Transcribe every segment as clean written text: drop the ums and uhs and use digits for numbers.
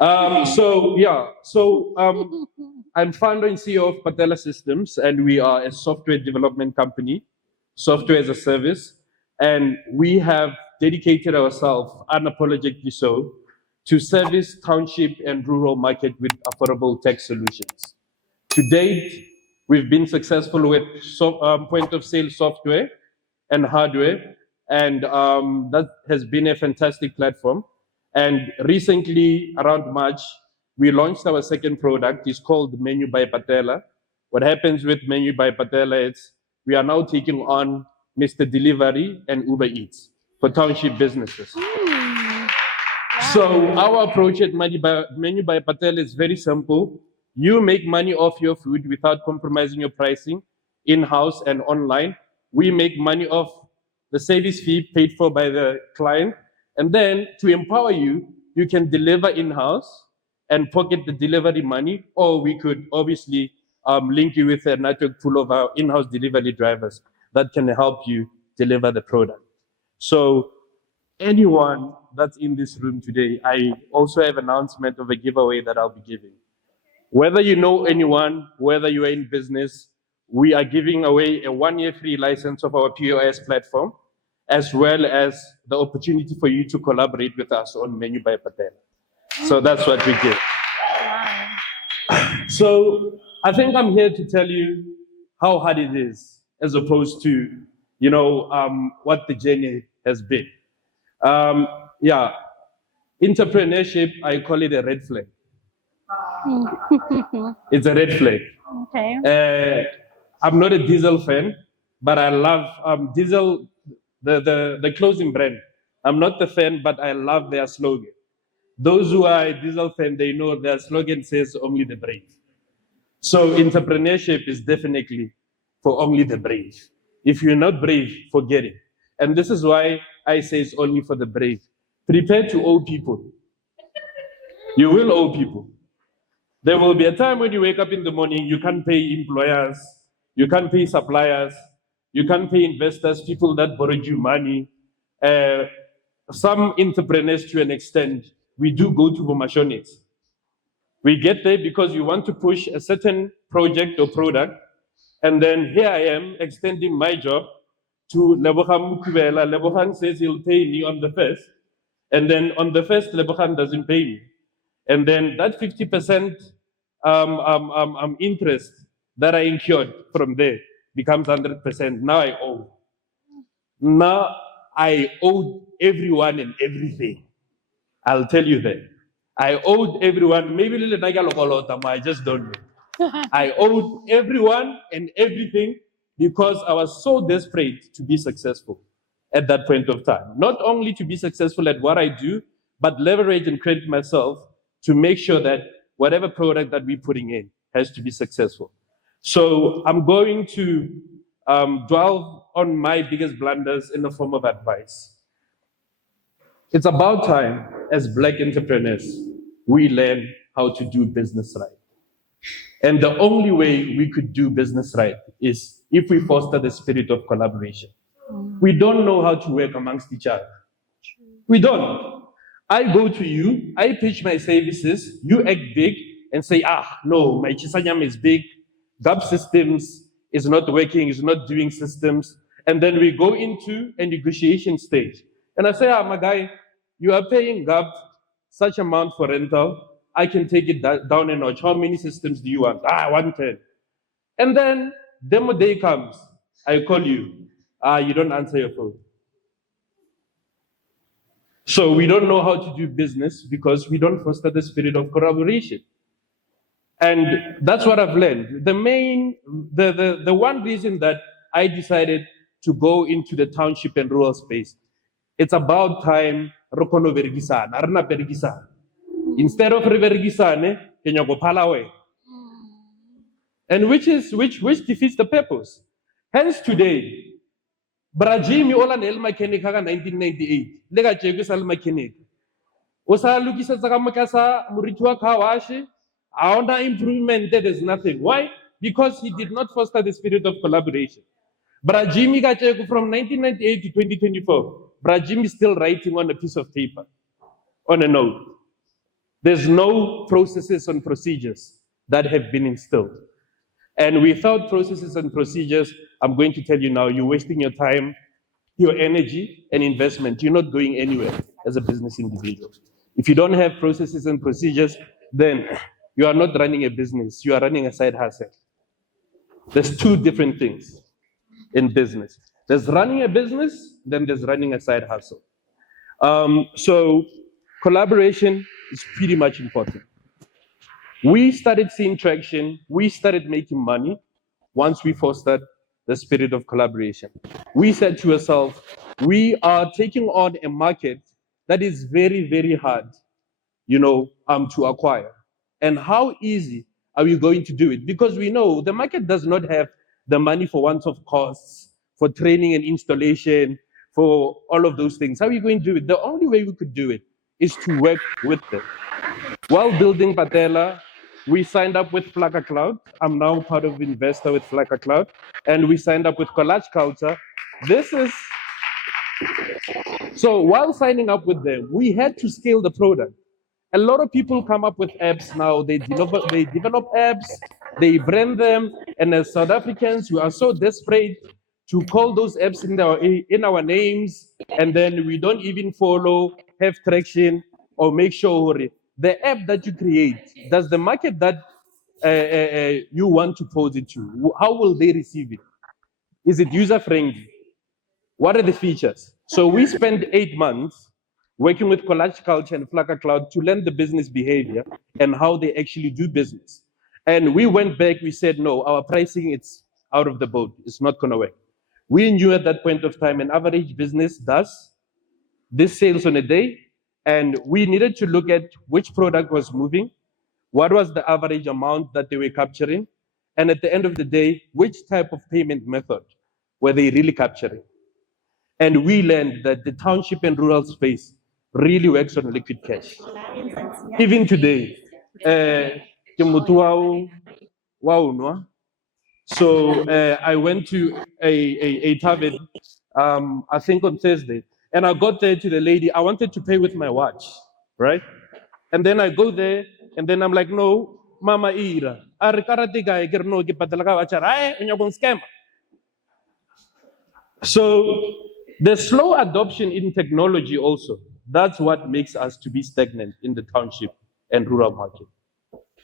I'm founder and CEO of Patela Systems, and we are a software development company, software as a service, and we have dedicated ourselves, unapologetically so, to service township and rural market with affordable tech solutions. To date, we've been successful with point of sale software and hardware, and that has been a fantastic platform. And recently, around March, we launched our second product. It's called Menu by Patela. What happens with Menu by Patela is we are now taking on Mr. Delivery and Uber Eats for township businesses. So our approach at Menu by Patela is very simple. You make money off your food without compromising your pricing in-house and online. We make money off the service fee paid for by the client. And then to empower you, you can deliver in-house and pocket the delivery money, or we could obviously link you with a network full of our in-house delivery drivers that can help you deliver the product. So anyone that's in this room today, I also have an announcement of a giveaway that I'll be giving. Whether you know anyone, whether you are in business, we are giving away a 1-year free license of our POS platform, as well as the opportunity for you to collaborate with us on Menu by Patela. So that's what we give. So I think I'm here to tell you how hard it is, as opposed to, what the journey has been. Entrepreneurship, I call it a red flag. It's a red flag. Okay. I'm not a Diesel fan, but I love Diesel, the clothing brand. I'm not the fan, but I love their slogan. Those who are a Diesel fan, they know their slogan says only the brave. So entrepreneurship is definitely for only the brave. If you're not brave, forget it. And this is why I say it's only for the brave. Prepare to owe people. You will owe people. There will be a time when you wake up in the morning, you can't pay employers, you can't pay suppliers, you can't pay investors, people that borrowed you money. Some entrepreneurs, to an extent, we do go to Bomashonets. We get there because we want to push a certain project or product, and then here I am extending my job to Lebohang Mukubela. Lebohang says he'll pay me on the 1st, and then on the 1st, Lebohang doesn't pay me. And then that 50% interest that I incurred from there becomes 100%. Now I owe. Now I owed everyone and everything. I'll tell you that. I owed everyone, maybe a little Nagalogolotama, I just don't know. I owed everyone and everything because I was so desperate to be successful at that point of time. Not only to be successful at what I do, but leverage and credit myself to make sure that whatever product that we're putting in has to be successful. So I'm going to dwell on my biggest blunders in the form of advice. It's about time, as Black entrepreneurs, we learn how to do business right. And the only way we could do business right is if we foster the spirit of collaboration. We don't know how to work amongst each other. We don't. I go to you, I pitch my services, you act big and say, no, my Chisanyam is big, GAP systems is not working, is not doing systems. And then we go into a negotiation stage. And I say, my guy, you are paying GAP such amount for rental, I can take it down a notch. How many systems do you want? 110. And then demo day comes, I call you, you don't answer your phone. So we don't know how to do business because we don't foster the spirit of collaboration. And that's what I've learned. The one reason that I decided to go into the township and rural space, it's about time rokono vergisana, arna vergisana. Instead of vergisane, kenyago palawe. And which defeats the purpose. Hence today, Brajimi ola nel mechanic 1998. Lega chegis al mechanic. Osa lukisa zakamakasa muritua kawashi. Our improvement there is nothing. Why? Because he did not foster the spirit of collaboration. Brajimi got from 1998 to 2024. Brajimi is still writing on a piece of paper, on a note. There's no processes and procedures that have been instilled. And without processes and procedures, I'm going to tell you now, you're wasting your time, your energy, and investment. You're not going anywhere as a business individual. If you don't have processes and procedures, then you are not running a business, you are running a side hustle. There's two different things in business. There's running a business, then there's running a side hustle. So collaboration is pretty much important. We started seeing traction, we started making money once we fostered the spirit of collaboration. We said to ourselves, we are taking on a market that is very, very hard, to acquire. And how easy are we going to do it? Because we know the market does not have the money for one-off costs, for training and installation, for all of those things. How are you going to do it? The only way we could do it is to work with them. While building Patela, we signed up with Flaka Cloud. I'm now part of investor with Flaka Cloud. And we signed up with Collage Culture. So while signing up with them, we had to scale the product. A lot of people come up with apps now. They develop apps, they brand them, and as South Africans, we are so desperate to call those apps in our names, and then we don't even follow, have traction, or make sure the app that you create, does the market that you want to pose it to, how will they receive it? Is it user-friendly? What are the features? So we spent 8 months working with Collage Culture and Flaka Cloud to learn the business behavior and how they actually do business. And we went back, we said, no, our pricing, it's out of the boat. It's not gonna work. We knew at that point of time an average business does this sales on a day, and we needed to look at which product was moving, what was the average amount that they were capturing, and at the end of the day, which type of payment method were they really capturing. And we learned that the township and rural space really works on liquid cash. Even today, so I went to a tavern, I think on Thursday, and I got there to the lady. I wanted to pay with my watch, right? And then I go there, and then I'm like, no, Mama Ira, scam. So the slow adoption in technology also, that's what makes us to be stagnant in the township and rural market.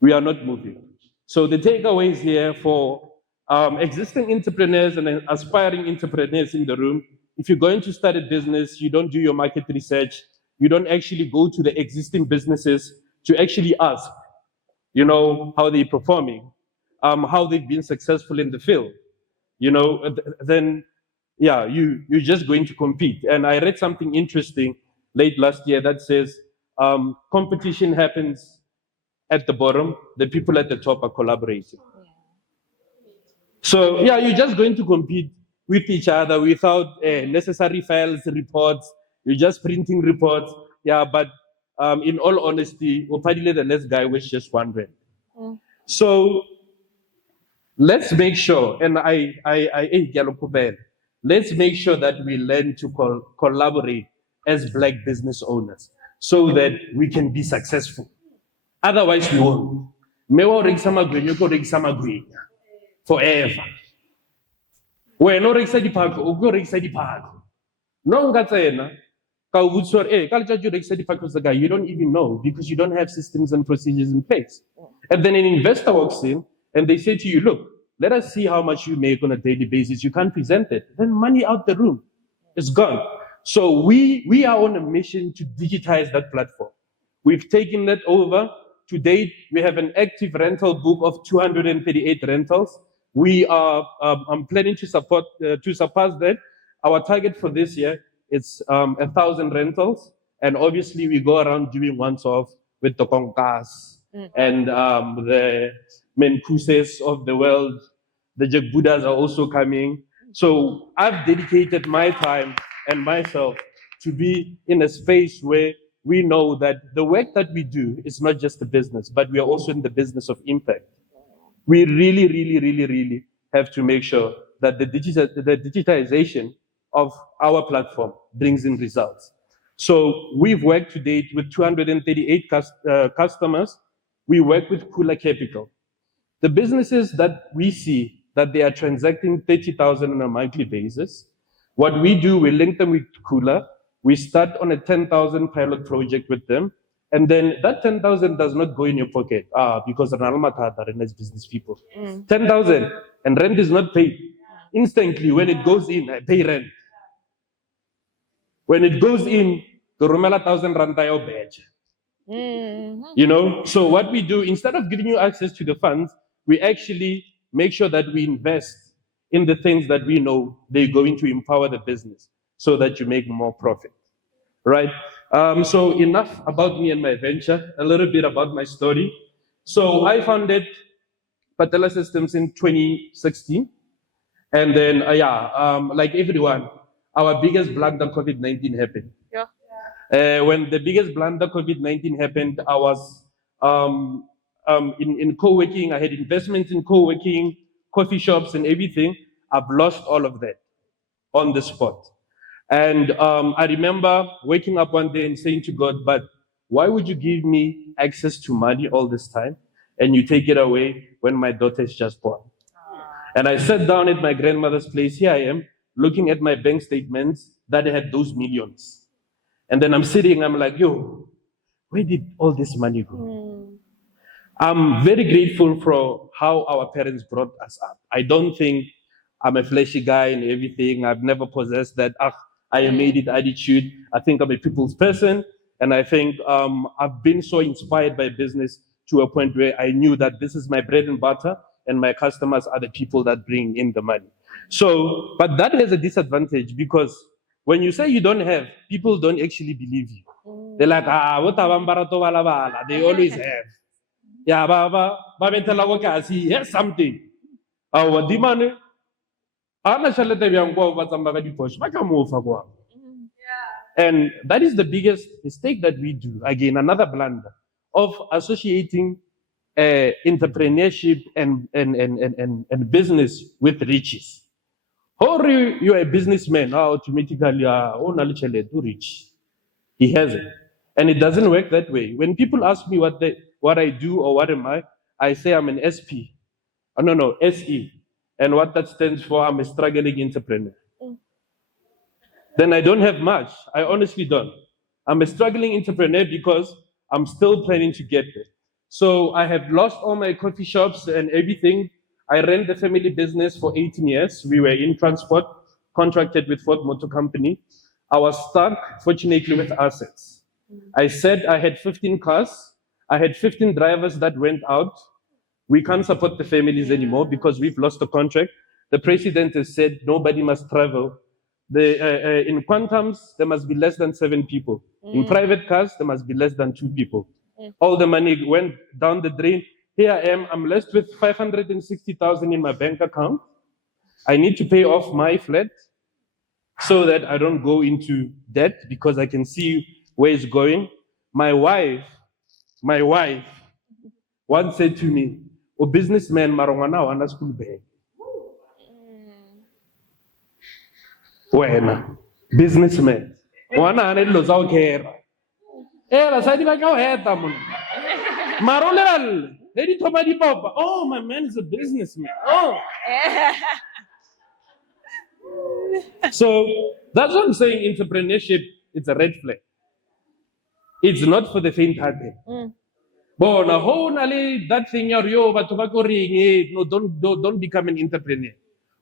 We are not moving. So the takeaways here for existing entrepreneurs and aspiring entrepreneurs in the room, if you're going to start a business, you don't do your market research, you don't actually go to the existing businesses to actually ask, how they're performing, how they've been successful in the field, then yeah, you're just going to compete. And I read something interesting late last year that says competition happens at the bottom, the people at the top are collaborating. So yeah, you're just going to compete with each other without necessary files, reports. You're just printing reports. Yeah, but in all honesty, Patela the next guy was just one rand. So let's make sure, and let's make sure that we learn to collaborate as Black business owners so that we can be successful. Otherwise, we won't. Forever. When no rekisa dipako, o go rekisa dipako. No ngatsena. Ka o butswa ka you rekisa dipako you don't even know because you don't have systems and procedures in place. And then an investor walks in and they say to you, look, let us see how much you make on a daily basis. You can't present it. Then money out the room. It's gone. So we are on a mission to digitize that platform. We've taken that over. To date, we have an active rental book of 238 rentals. We are planning to surpass that. Our target for this year is 1,000 rentals. And obviously, we go around doing once-off with the Konkas and the Menkuses of the world. The Jagbudas are also coming. So I've dedicated my time and myself to be in a space where we know that the work that we do is not just a business, but we are also in the business of impact. We really, really, really, really have to make sure that the digitization of our platform brings in results. So we've worked to date with 238 customers. We work with Cooler Capital. The businesses that we see that they are transacting 30,000 on a monthly basis, what we do, we link them with Cooler. We start on a 10,000 pilot project with them. And then that 10,000 does not go in your pocket because Ranalmatata is business people. 10,000 and rent is not paid. Instantly, when it goes in, I pay rent. When it goes in, the Romela 1,000 rand tayo badge. You know, so what we do, instead of giving you access to the funds, we actually make sure that we invest in the things that we know they're going to empower the business so that you make more profit, right? So enough about me and my venture, a little bit about my story. So I founded Patela Systems in 2016. And then, like everyone, our biggest blunder, COVID-19 happened. When the biggest blunder, COVID-19 happened, I was in co-working. I had investments in co-working, coffee shops and everything. I've lost all of that on the spot. And I remember waking up one day and saying to God, but why would you give me access to money all this time and you take it away when my daughter is just born? And I sat down at my grandmother's place. Here I am, looking at my bank statements that had those millions. And then I'm sitting, I'm like, yo, where did all this money go? I'm very grateful for how our parents brought us up. I don't think I'm a flashy guy and everything. I've never possessed that, I made it attitude. I think I'm a people's person. And I think I've been so inspired by business to a point where I knew that this is my bread and butter and my customers are the people that bring in the money. So, but that has a disadvantage because when you say you don't have, people don't actually believe you. They're like, they always have. Yeah, he has something. And that is the biggest mistake that we do. Again, another blunder of associating entrepreneurship and business with riches. Or you are a businessman, automatically too rich. He has it. And it doesn't work that way. When people ask me what I do or what am I say I'm an SP. Oh, no, SE. And what that stands for, I'm a struggling entrepreneur. Then I don't have much. I honestly don't. I'm a struggling entrepreneur because I'm still planning to get there. So I have lost all my coffee shops and everything. I ran the family business for 18 years. We were in transport, contracted with Ford Motor Company. I was stuck, fortunately, with assets. I said I had 15 cars. I had 15 drivers that went out. We can't support the families anymore because we've lost the contract. The president has said nobody must travel. In quantums, there must be less than 7 people. In private cars, there must be less than 2 people. All the money went down the drain. Here I am, I'm left with 560,000 in my bank account. I need to pay off my flat so that I don't go into debt because I can see where it's going. My wife once said to me, "Oh, businessman, marongana wana school bag." Wena, businessman, wana ane lo zao kera. La sadi ba ka heta mon. Marolal, lady Tomadi Papa. Oh, my man is a businessman. Oh. So that's what I'm saying. Entrepreneurship, it's a red flag. It's not for the faint-hearted. That thing no, don't become an entrepreneur.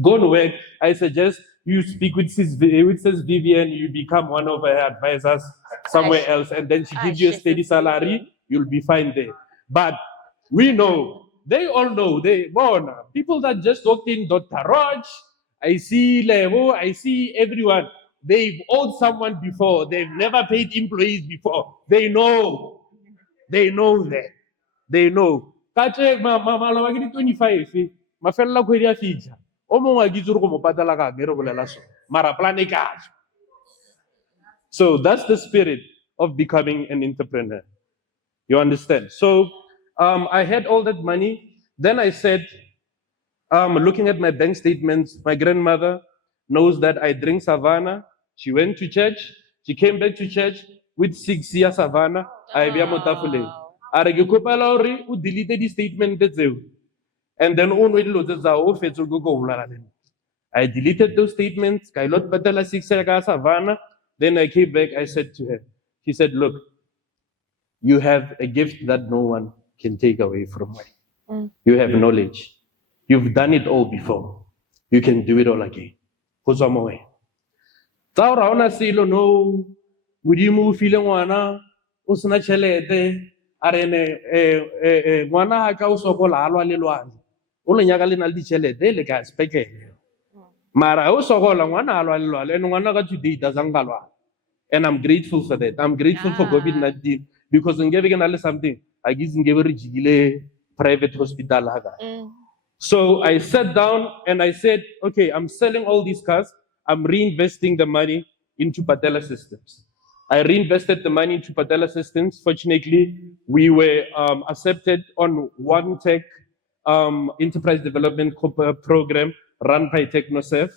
Go and work. I suggest you speak with Sis Vivian, you become one of her advisors somewhere else, and then she gives you a steady salary, you'll be fine there. But we know, they all know, people that just walked in, Dr. Raj, I see Levo, I see everyone. They've owed someone before. They've never paid employees before. They know. They know that. They know. Kache, mama, 25. Mafella ko dia fija. O mongwe a gitsuru go mo patala ka gere bolela so. Mara plan e kajo. So that's the spirit of becoming an entrepreneur. You understand? So I had all that money. Then I said, looking at my bank statements, my grandmother knows that I drink Savannah. She went to church. She came back to church with 6 years Savannah. I be a motafule. Are ke kopela hore o delete di statement tseo. And then on we lo tsa o fetso go go ulala le. I deleted those statements. I lot Patela 6 years Savannah. Then I came back. I said to her, she said, look, you have a gift that no one can take away from you. You have knowledge. You've done it all before. You can do it all again. Who's on my way? Taura ona silo no, mudimu file ngwana, usna chelete, arene ngwana ha ka usokola alwa le lwana. Olo nyaka le na le chelete le ka speke. Mara usokola ngwana alwa le lwana, and ngwana ka today doesn't galwa. And I'm grateful for that. I'm grateful for COVID-19 because in giving something, I guess in giving private hospital. So I sat down and I said, okay, I'm selling all these cars. I'm reinvesting the money into Patela Systems. I reinvested the money into Patela Systems. Fortunately, we were accepted on one tech enterprise development program run by TechnoServe.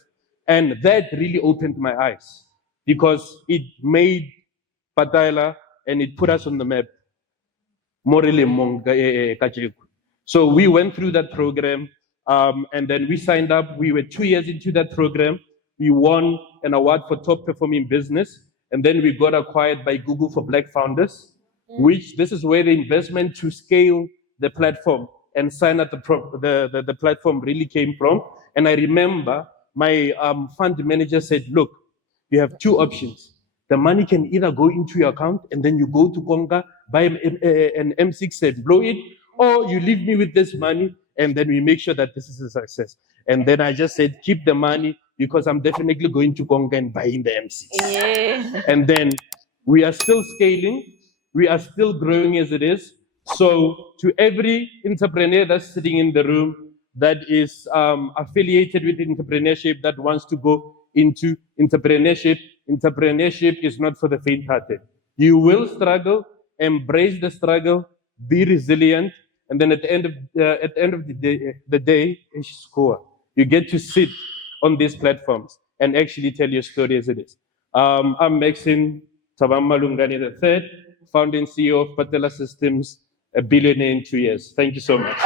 And that really opened my eyes because it made Patela and it put us on the map. So we went through that program and then we signed up. We were 2 years into that program. We won an award for top performing business. And then we got acquired by Google for Black Founders, which this is where the investment to scale the platform and sign up the platform really came from. And I remember my fund manager said, look, you have two options. The money can either go into your account and then you go to Konga, buy an M6 and blow it, or you leave me with this money and then we make sure that this is a success. And then I just said, keep the money because I'm definitely going to Konga and buying the M6. Yeah. And then we are still scaling. We are still growing as it is. So to every entrepreneur that's sitting in the room that is affiliated with entrepreneurship, that wants to go into entrepreneurship, entrepreneurship is not for the faint-hearted. You will struggle, embrace the struggle, be resilient, and then at the end of the day, score. You get to sit on these platforms and actually tell your story as it is. I'm Maxine Thabang Malungane III, founding CEO of Patela Systems, a billionaire in 2 years. Thank you so much.